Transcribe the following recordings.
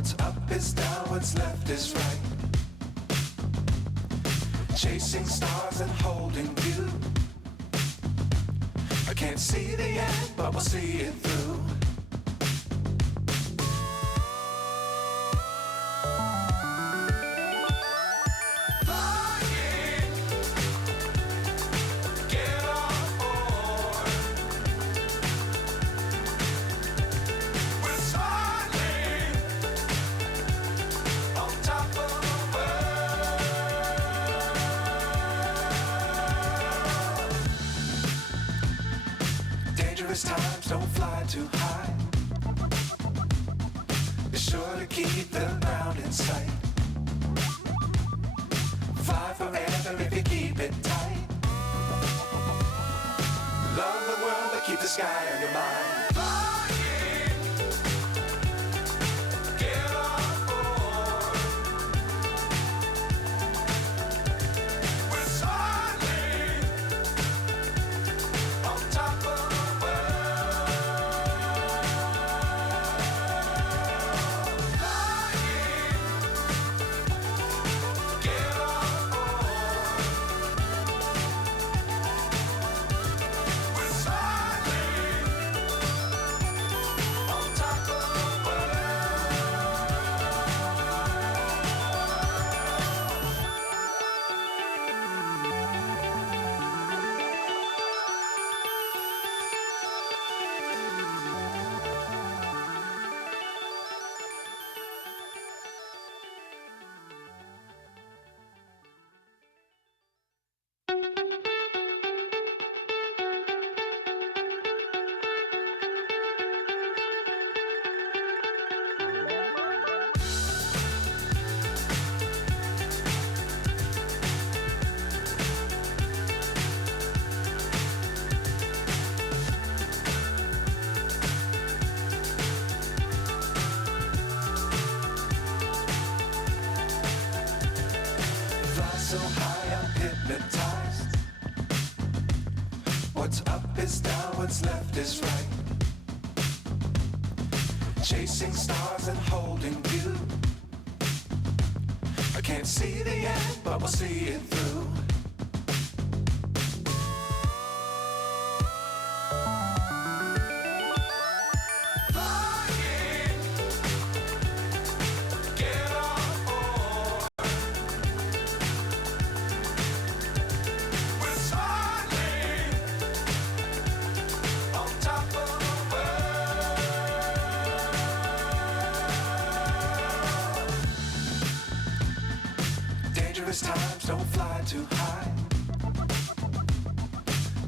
What's up is down, what's left is right. Chasing stars and holding you. I can't see the end, but we'll see it through. Times don't fly too high. Be sure to keep the ground in sight. Fly forever if you keep it tight. Love the world but keep the sky on your mind. So high I'm hypnotized. What's up is down, what's left is right. Chasing stars and holding you. I can't see the end, but we'll see it through. Times don't fly too high.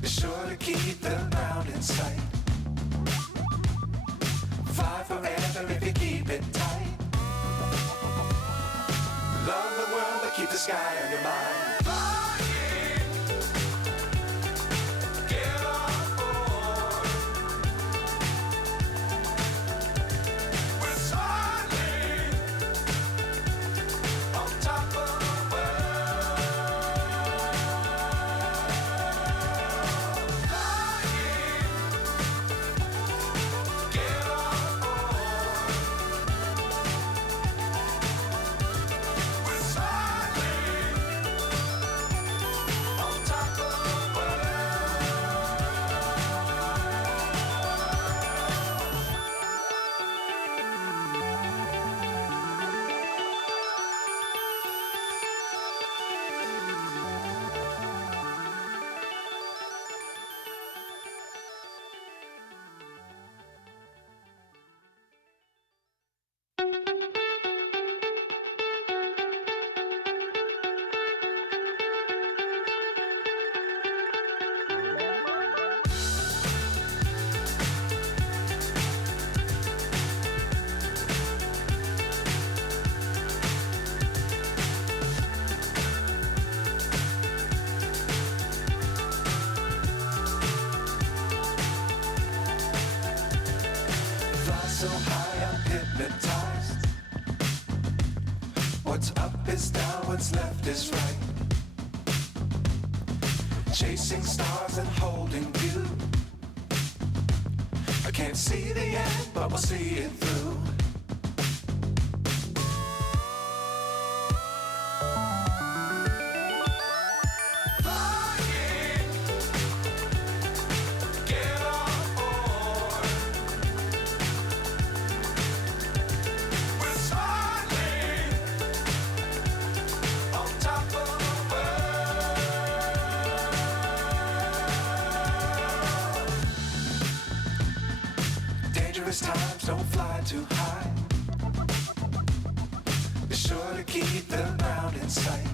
Be sure to keep the ground in sight. Fly forever if you keep it tight. Love the world but keep the sky on your mind. So high I'm hypnotized. What's up is down, what's left is right. Chasing stars and holding you. I can't see the end, but we'll see it through. don't fly too high. Be sure to keep the ground in sight.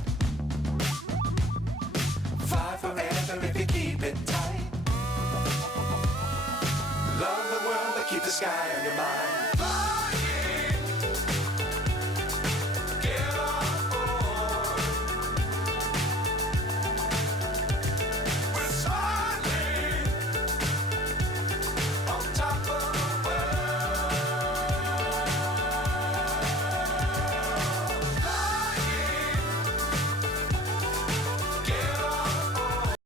Fly forever if you keep it tight. Love the world, but keep the sky on your mind.